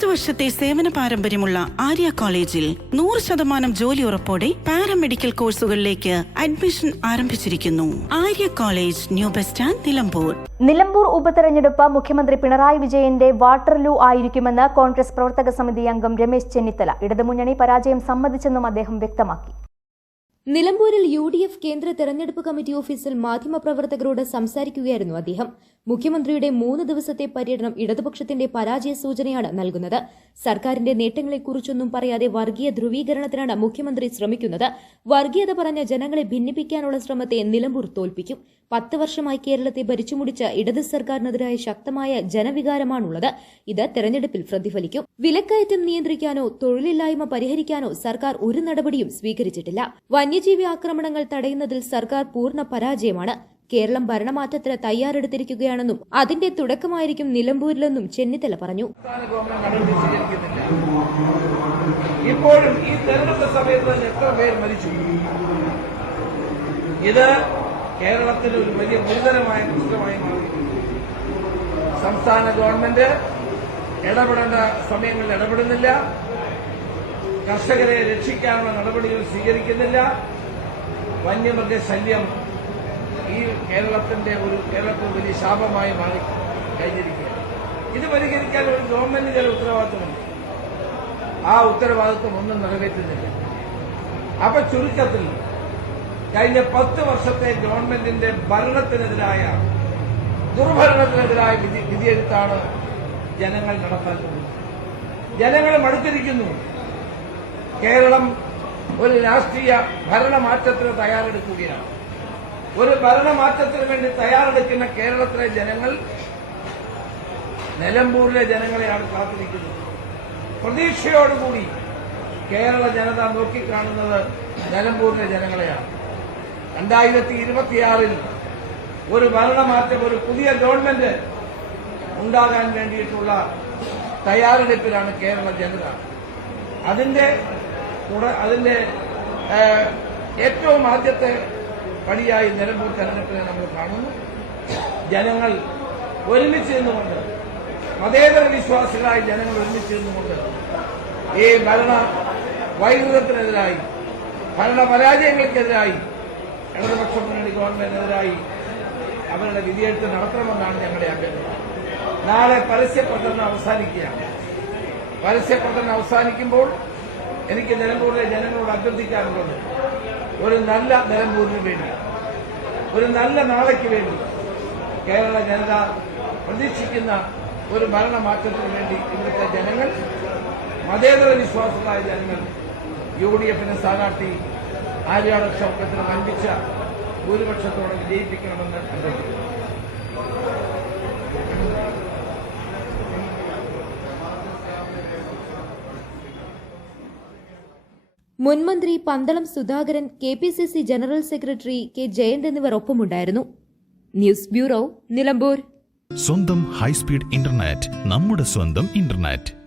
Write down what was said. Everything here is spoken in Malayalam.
30 വർഷത്തെ സേവന പാരമ്പര്യമുള്ള ആര്യ കോളേജിൽ 100% ജോലി ഉറപ്പോടെ പാരാമെഡിക്കൽ കോഴ്സുകളിലേക്ക് അഡ്മിഷൻ ആരംഭിച്ചിരിക്കുന്നു. Arya college, new bus stand, Nilambur. Nilambur ഉപതെരഞ്ഞെടുപ്പ് മുഖ്യമന്ത്രി പിണറായി വിജയന്റെ വാട്ടർലൂ ആയിരിക്കുമെന്ന് കോൺഗ്രസ് പ്രവർത്തക സമിതി അംഗം രമേശ് ചെന്നിത്തല. ഇടതുമുന്നണി പരാജയം സമ്മതിച്ചെന്നും അദ്ദേഹം വ്യക്തമാക്കി. നിലമ്പൂരിൽ UDF കേന്ദ്ര തെരഞ്ഞെടുപ്പ് കമ്മിറ്റി ഓഫീസിൽ മാധ്യമപ്രവർത്തകരോട് സംസാരിക്കുകയായിരുന്നു അദ്ദേഹം. മുഖ്യമന്ത്രിയുടെ 3 ദിവസത്തെ പര്യടനം ഇടതുപക്ഷത്തിന്റെ പരാജയ സൂചനയാണ് നൽകുന്നത്. സർക്കാരിന്റെ നേട്ടങ്ങളെക്കുറിച്ചൊന്നും പറയാതെ വർഗീയ ധ്രുവീകരണത്തിനാണ് മുഖ്യമന്ത്രി ശ്രമിക്കുന്നത്. വർഗീയത പറഞ്ഞ ജനങ്ങളെ ഭിന്നിപ്പിക്കാനുള്ള ശ്രമത്തെ നിലമ്പൂർ തോൽപ്പിക്കും. 10 വർഷമായി കേരളത്തെ ഭരിച്ചുമുടിച്ച ഇടത് സർക്കാരിനെതിരായ ശക്തമായ ജനവികാരമാണുള്ളത്. ഇത് തെരഞ്ഞെടുപ്പിൽ പ്രതിഫലിക്കും. വിലക്കയറ്റം നിയന്ത്രിക്കാനോ തൊഴിലില്ലായ്മ പരിഹരിക്കാനോ സർക്കാർ ഒരു നടപടിയും സ്വീകരിച്ചിട്ടില്ല. വന്യജീവി ആക്രമണങ്ങൾ തടയുന്നതിൽ സർക്കാർ പൂർണ്ണ പരാജയമാണ്. കേരളം ഭരണമാറ്റത്തിന് തയ്യാറെടുത്തിരിക്കുകയാണെന്നും അതിന്റെ തുടക്കമായിരിക്കും നിലമ്പൂരിലെന്നും ചെന്നിത്തല പറഞ്ഞു. ഇപ്പോഴും ഈ തെരഞ്ഞെടുപ്പ് സമയത്ത് എത്ര പേർ മരിച്ചു? ഇത് കേരളത്തിൽ ഒരു വലിയ ഗുരുതരമായ പ്രശ്നമായി മാറിയിരിക്കുന്നു. സംസ്ഥാന ഗവൺമെന്റ് ഇടപെടേണ്ട സമയങ്ങളിൽ ഇടപെടുന്നില്ല. കർഷകരെ രക്ഷിക്കാനുള്ള നടപടികൾ സ്വീകരിക്കുന്നില്ല. വന്യമൃഗശല്യം ഈ കേരളത്തിൽ വലിയ ശാപമായി മാറി കഴിഞ്ഞിരിക്കുകയാണ്. ഇത് പരിഹരിക്കാൻ ഒരു ഗവൺമെന്റ് ചില ഉത്തരവാദിത്വമുണ്ട്. ആ ഉത്തരവാദിത്വം ഒന്നും നിറവേറ്റുന്നില്ല. അപ്പൊ ചുരുക്കത്തിൽ കഴിഞ്ഞ 10 വർഷത്തെ ഗവൺമെന്റിന്റെ ഭരണത്തിനെതിരായ ദുർഭരണത്തിനെതിരായ വിധിയെഴുത്താണ് ജനങ്ങൾ നടപ്പാക്കുന്നത്. ജനങ്ങൾ മടുത്തിരിക്കുന്നു. കേരളം ഒരു രാഷ്ട്രീയ ഭരണമാറ്റത്തിന് തയ്യാറെടുക്കുകയാണ്. ഒരു ഭരണമാറ്റത്തിന് വേണ്ടി തയ്യാറെടുക്കുന്ന കേരളത്തിലെ ജനങ്ങൾ നിലമ്പൂരിലെ ജനങ്ങളെയാണ് കാത്തിരിക്കുന്നത്. പ്രതീക്ഷയോടുകൂടി കേരള ജനത നോക്കിക്കാണുന്നത് നിലമ്പൂരിലെ ജനങ്ങളെയാണ്. 2026 ഒരു ഭരണമാറ്റം, ഒരു പുതിയ ഗവൺമെന്റ് ഉണ്ടാകാൻ വേണ്ടിയിട്ടുള്ള തയ്യാറെടുപ്പിലാണ് കേരള ജനത. അതിന്റെ ഏറ്റവും ആദ്യത്തെ പടിയായി നിലമ്പൂർ തെരഞ്ഞെടുപ്പിനെ നമ്മൾ കാണുന്നു. ജനങ്ങൾ ഒരുമിച്ച് നിന്നുകൊണ്ട്, മതേതര വിശ്വാസികളായി ജനങ്ങൾ ഒരുമിച്ച് നിന്നുകൊണ്ട് ഈ ഭരണ വൈരുദ്ധ്യത്തിനെതിരായി, ഭരണപരാജയങ്ങൾക്കെതിരായി, ഇടതുപക്ഷ മുന്നണി ഗവൺമെന്റിനെതിരായി അവരുടെ വിധിയെഴുത്ത് നടത്തണമെന്നാണ് ഞങ്ങളുടെ അഭ്യർത്ഥന. നാളെ പരസ്യപ്രചരണം അവസാനിക്കുകയാണ്. പരസ്യപ്രചരണം അവസാനിക്കുമ്പോൾ എനിക്ക് നിലമ്പൂരിലെ ജനങ്ങളോട് അഭ്യർത്ഥിക്കാനുള്ളത്, ഒരു നല്ല നിലമ്പൂരിന് വേണ്ടി, ഒരു നല്ല നാളേക്ക് വേണ്ടി കേരള ജനത പ്രതീക്ഷിക്കുന്ന ഒരു ഭരണമാറ്റത്തിന് വേണ്ടി ഇവിടുത്തെ ജനങ്ങൾ, മതേതര വിശ്വാസങ്ങളായ ജനങ്ങൾ UDF സ്ഥാനാർത്ഥി ആര്യാട ഷൗക്കത്തിന് വൻപിച്ച ഭൂരിപക്ഷത്തോടെ വിജയിപ്പിക്കണമെന്ന് അഭ്യർത്ഥിക്കുന്നു. മുൻമന്ത്രി Pandalam Sudhakaran, KPCC general secretary K. Jayant എന്നിവർ ഒപ്പമുണ്ടായിരുന്നു. News bureau, Nilambur. സ്വന്തം ഹൈസ്പീഡ് ഇന്റർനെറ്റ്, നമ്മുടെ സ്വന്തം ഇന്റർനെറ്റ്.